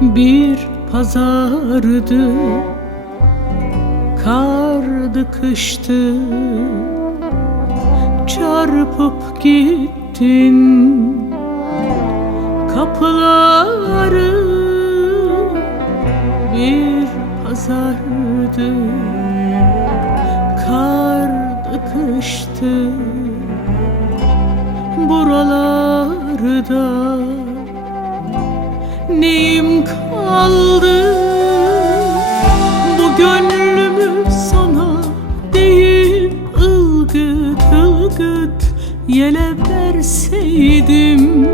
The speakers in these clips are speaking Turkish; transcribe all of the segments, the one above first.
Bir pazardı, kardı kıştı, çarpıp gittin kapıları. Bir pazardı, kardı kıştı, buralarda neyim kaldı? Bu gönlümü sana değil ılgıt ılgıt yele verseydim.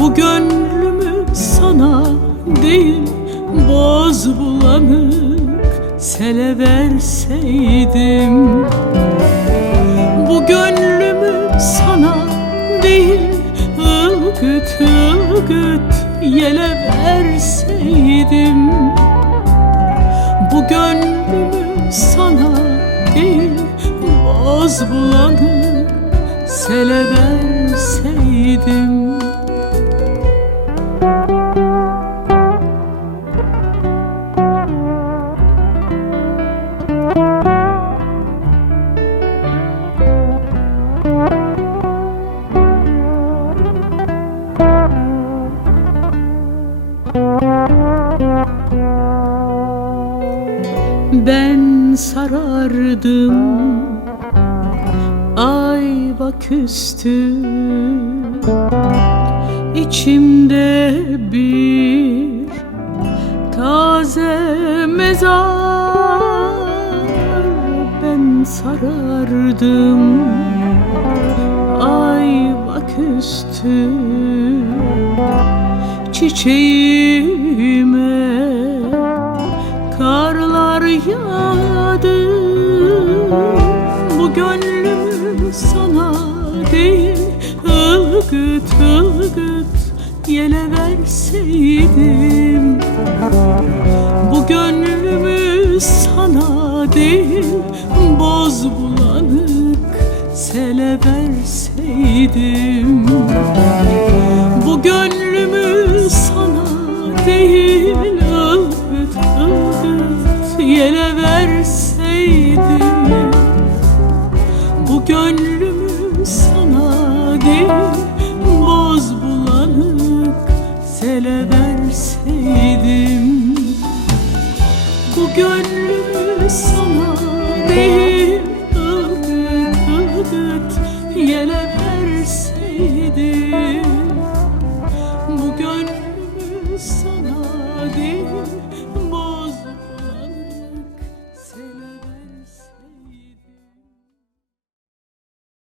Bu gönlümü sana değil boz bulanık sele verseydim. Bu gönlümü sana değil ılgıt ılgıt yele verseydim. Bu gönlümü sana değil boz bulanık sele verseydim. Ben sarardım ayvaküstü, içimde bir taze mezar. Ben sarardım ayvaküstü, çiçeğime karlar yağdı. Bu gönlümü sana değil ılgıt ılgıt yele verseydim. Bu gönlümü sana değil boz bulanık sele verseydim. Bu gönlümü sana değil ılgıt ılgıt yele verseydim. Bu gönlümü sana değil boz bulanık sele verseydim. Bu gönlümü sana değil